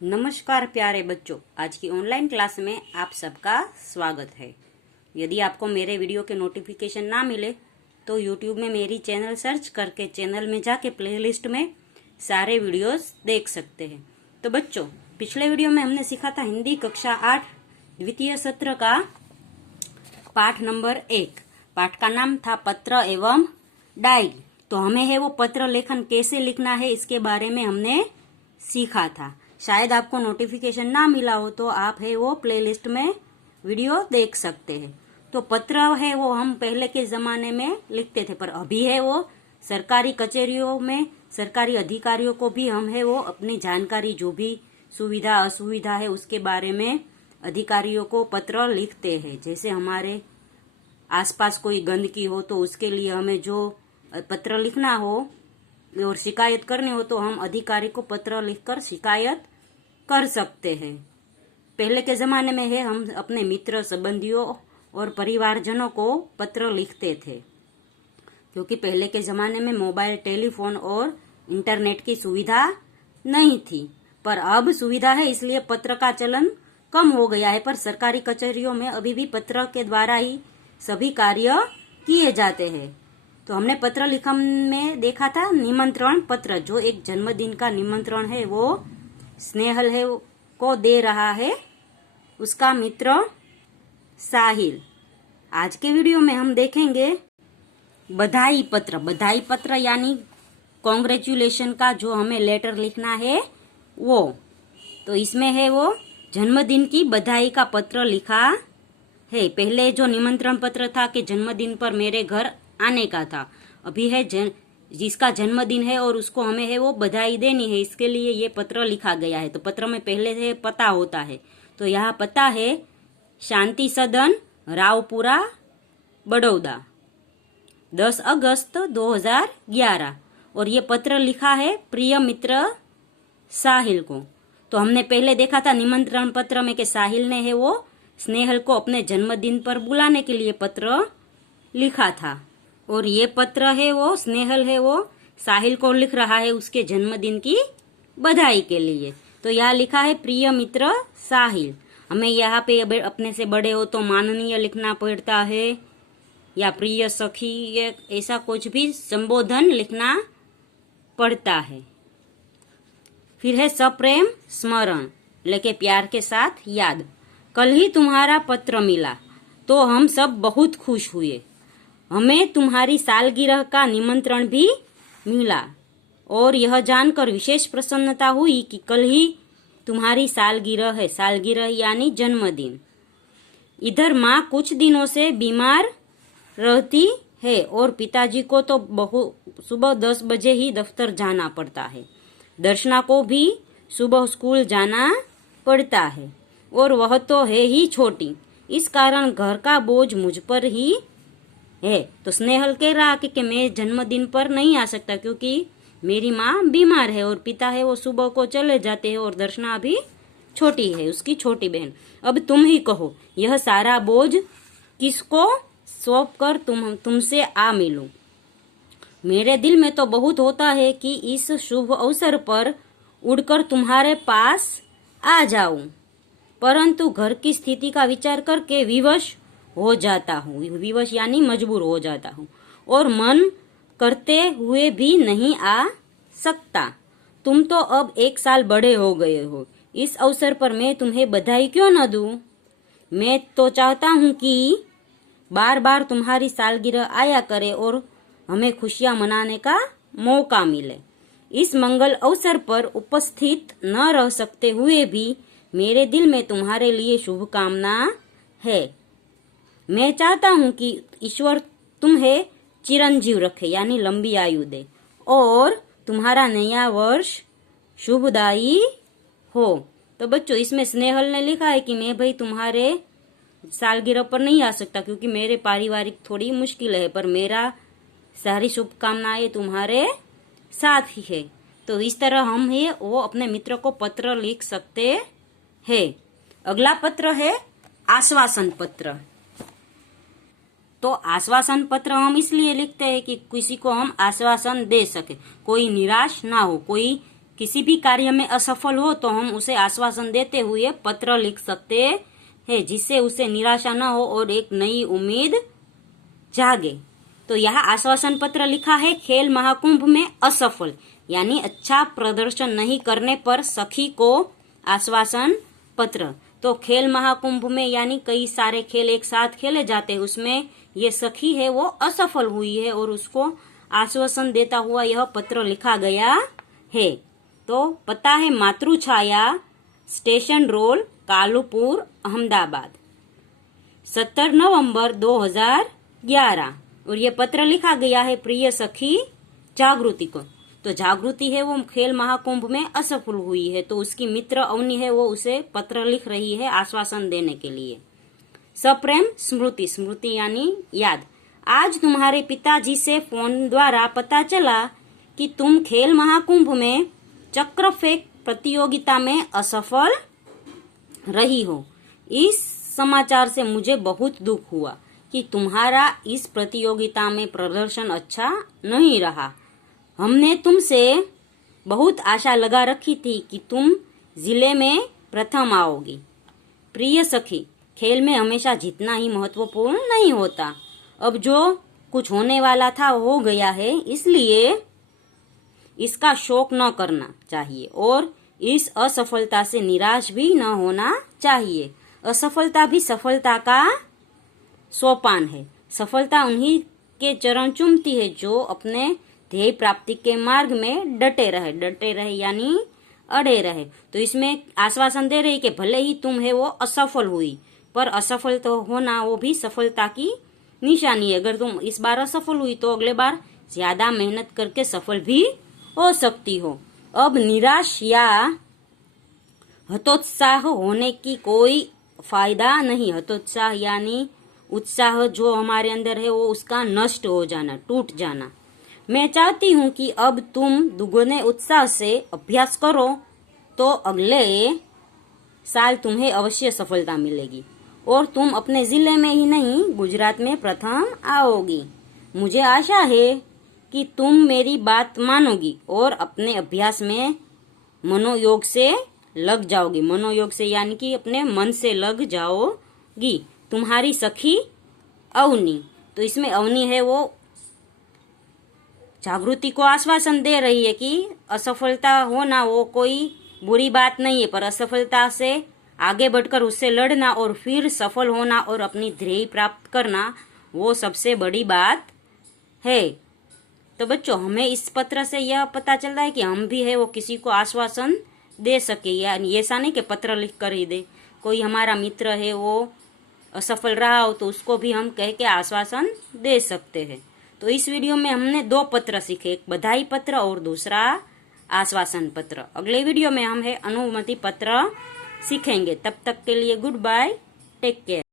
नमस्कार प्यारे बच्चों, आज की ऑनलाइन क्लास में आप सबका स्वागत है। यदि आपको मेरे वीडियो के नोटिफिकेशन ना मिले तो यूट्यूब में मेरी चैनल सर्च करके चैनल में जाके प्लेलिस्ट में सारे वीडियोस देख सकते हैं। तो बच्चों, पिछले वीडियो में हमने सीखा था हिंदी कक्षा 8 द्वितीय सत्र का पाठ नंबर 1। पाठ का नाम था पत्र एवं डायरी। तो हमें है वो पत्र लेखन कैसे लिखना है इसके बारे में हमने सीखा था। शायद आपको नोटिफिकेशन ना मिला हो तो आप है वो प्लेलिस्ट में वीडियो देख सकते हैं। तो पत्र है वो हम पहले के जमाने में लिखते थे, पर अभी है वो सरकारी कचहरियों में सरकारी अधिकारियों को भी हम है वो अपनी जानकारी, जो भी सुविधा असुविधा है उसके बारे में अधिकारियों को पत्र लिखते हैं। जैसे हमारे आसपास कोई गंदगी हो तो उसके लिए हमें जो पत्र लिखना हो और शिकायत करनी हो तो हम अधिकारी को पत्र लिखकर शिकायत कर सकते हैं। पहले के जमाने में है हम अपने मित्र, संबंधियों और परिवारजनों को पत्र लिखते थे, क्योंकि पहले के जमाने में मोबाइल, टेलीफोन और इंटरनेट की सुविधा नहीं थी। पर अब सुविधा है, इसलिए पत्र का चलन कम हो गया है। पर सरकारी कचहरियों में अभी भी पत्र के द्वारा ही सभी कार्य किए जाते हैं। तो हमने पत्र लिखन में देखा था निमंत्रण पत्र, जो एक जन्मदिन का निमंत्रण है वो स्नेहल है को दे रहा है उसका मित्र साहिल। आज के वीडियो में हम देखेंगे बधाई पत्र। बधाई पत्र यानी कॉन्ग्रेचुलेशन का जो हमें लेटर लिखना है वो। तो इसमें है वो जन्मदिन की बधाई का पत्र लिखा है। पहले जो निमंत्रण पत्र था कि जन्मदिन पर मेरे घर आने का था, अभी है जिसका जन्मदिन है और उसको हमें है वो बधाई देनी है, इसके लिए ये पत्र लिखा गया है। तो पत्र में पहले से पता होता है। तो यहाँ पता है शांति सदन, रावपुरा, बड़ौदा, 10 अगस्त 2011। और ये पत्र लिखा है प्रिय मित्र साहिल को। तो हमने पहले देखा था निमंत्रण पत्र में कि साहिल ने है वो स्नेहल को अपने जन्मदिन पर बुलाने के लिए पत्र लिखा था। और ये पत्र है वो स्नेहल है वो साहिल को लिख रहा है उसके जन्मदिन की बधाई के लिए। तो यहाँ लिखा है प्रिय मित्र साहिल। हमें यहाँ पे अपने से बड़े हो तो माननीय लिखना पड़ता है, या प्रिय सखी, ऐसा कुछ भी संबोधन लिखना पड़ता है। फिर है सप्रेम स्मरण, लेके प्यार के साथ याद। कल ही तुम्हारा पत्र मिला तो हम सब बहुत खुश हुए। हमें तुम्हारी सालगिरह का निमंत्रण भी मिला और यह जानकर विशेष प्रसन्नता हुई कि कल ही तुम्हारी सालगिरह है। सालगिरह यानी जन्मदिन। इधर माँ कुछ दिनों से बीमार रहती है और पिताजी को तो सुबह 10 बजे ही दफ्तर जाना पड़ता है। दर्शना को भी सुबह स्कूल जाना पड़ता है और वह तो है ही छोटी, इस कारण घर का बोझ मुझ पर ही है। तो स्नेहल कह रहा कि मैं जन्मदिन पर नहीं आ सकता क्योंकि मेरी माँ बीमार है और पिता है वो सुबह को चले जाते हैं और दर्शना अभी छोटी है, उसकी छोटी बहन। अब तुम ही कहो, यह सारा बोझ किसको सौंप कर तुमसे आ मिलूं। मेरे दिल में तो बहुत होता है कि इस शुभ अवसर पर उड़कर तुम्हारे पास आ जाऊं, परंतु घर की स्थिति का विचार करके विवश हो जाता हूँ। विवश यानी मजबूर हो जाता हूँ और मन करते हुए भी नहीं आ सकता। तुम तो अब 1 साल बड़े हो गए हो, इस अवसर पर मैं तुम्हें बधाई क्यों न दूं। मैं तो चाहता हूँ कि बार बार तुम्हारी सालगिरह आया करे और हमें खुशियां मनाने का मौका मिले। इस मंगल अवसर पर उपस्थित न रह सकते हुए भी मेरे दिल में तुम्हारे लिए शुभकामना है। मैं चाहता हूँ कि ईश्वर तुम्हें चिरंजीव रखे, यानी लंबी आयु दे, और तुम्हारा नया वर्ष शुभदायी हो। तो बच्चों, इसमें स्नेहल ने लिखा है कि मैं भाई तुम्हारे सालगिरह पर नहीं आ सकता क्योंकि मेरे पारिवारिक थोड़ी मुश्किल है, पर मेरा सारी शुभकामनाएं तुम्हारे साथ ही है। तो इस तरह हम है वो अपने मित्र को पत्र लिख सकते हैं। अगला पत्र है आश्वासन पत्र। तो आश्वासन पत्र हम इसलिए लिखते हैं कि किसी को हम आश्वासन दे सके, कोई निराश ना हो, कोई किसी भी कार्य में असफल हो तो हम उसे आश्वासन देते हुए पत्र लिख सकते हैं, जिससे उसे निराशा न हो और एक नई उम्मीद जागे। तो यहाँ आश्वासन पत्र लिखा है, खेल महाकुंभ में असफल यानी अच्छा प्रदर्शन नहीं करने पर सखी को आश्वासन पत्र। तो खेल महाकुंभ में यानी कई सारे खेल एक साथ खेले जाते हैं, उसमें ये सखी है वो असफल हुई है और उसको आश्वासन देता हुआ यह पत्र लिखा गया है। तो पता है मातृछाया, स्टेशन रोड, कालूपुर, अहमदाबाद, 17 नवंबर 2011। और ये पत्र लिखा गया है प्रिय सखी जागृति को। तो जागृति है वो खेल महाकुंभ में असफल हुई है, तो उसकी मित्र अवनी है वो उसे पत्र लिख रही है आश्वासन देने के लिए। सप्रेम स्मृति, स्मृति यानी याद। आज तुम्हारे पिताजी से फोन द्वारा पता चला कि तुम खेल महाकुंभ में चक्र फेंक प्रतियोगिता में असफल रही हो। इस समाचार से मुझे बहुत दुख हुआ कि तुम्हारा इस प्रतियोगिता में प्रदर्शन अच्छा नहीं रहा। हमने तुमसे बहुत आशा लगा रखी थी कि तुम जिले में प्रथम आओगी। प्रिय सखी, खेल में हमेशा जीतना ही महत्वपूर्ण नहीं होता। अब जो कुछ होने वाला था हो गया है, इसलिए इसका शोक न करना चाहिए और इस असफलता से निराश भी न होना चाहिए। असफलता भी सफलता का सोपान है। सफलता उन्हीं के चरण चूमती है जो अपने ध्येय प्राप्ति के मार्ग में डटे रहे यानी अड़े रहे। तो इसमें आश्वासन दे रही कि भले ही तुम है वो असफल हुई, पर असफल तो होना वो भी सफलता की निशानी है। अगर तुम इस बार असफल हुई तो अगले बार ज्यादा मेहनत करके सफल भी हो सकती हो। अब निराश या हतोत्साह होने की कोई फायदा नहीं। हतोत्साह यानी उत्साह जो हमारे अंदर है वो उसका नष्ट हो जाना, टूट जाना। मैं चाहती हूँ कि अब तुम दुगने उत्साह से अभ्यास करो तो अगले साल तुम्हें अवश्य सफलता मिलेगी और तुम अपने जिले में ही नहीं गुजरात में प्रथम आओगी। मुझे आशा है कि तुम मेरी बात मानोगी और अपने अभ्यास में मनोयोग से लग जाओगी। मनोयोग से यानी कि अपने मन से लग जाओगी। तुम्हारी सखी अवनी। तो इसमें अवनी है वो जागृति को आश्वासन दे रही है कि असफलता होना वो कोई बुरी बात नहीं है, पर असफलता से आगे बढ़कर उससे लड़ना और फिर सफल होना और अपनी ध्येय प्राप्त करना वो सबसे बड़ी बात है। तो बच्चों, हमें इस पत्र से यह पता चल रहा है कि हम भी है वो किसी को आश्वासन दे सके। यानी ऐसा नहीं कि पत्र लिख कर ही दे। कोई हमारा मित्र है वो असफल रहा हो तो उसको भी हम कह के आश्वासन दे सकते हैं। तो इस वीडियो में हमने 2 पत्र सीखे, एक बधाई पत्र और दूसरा आश्वासन पत्र। अगले वीडियो में हम है अनुमति पत्र सीखेंगे। तब तक के लिए गुड बाय, टेक केयर।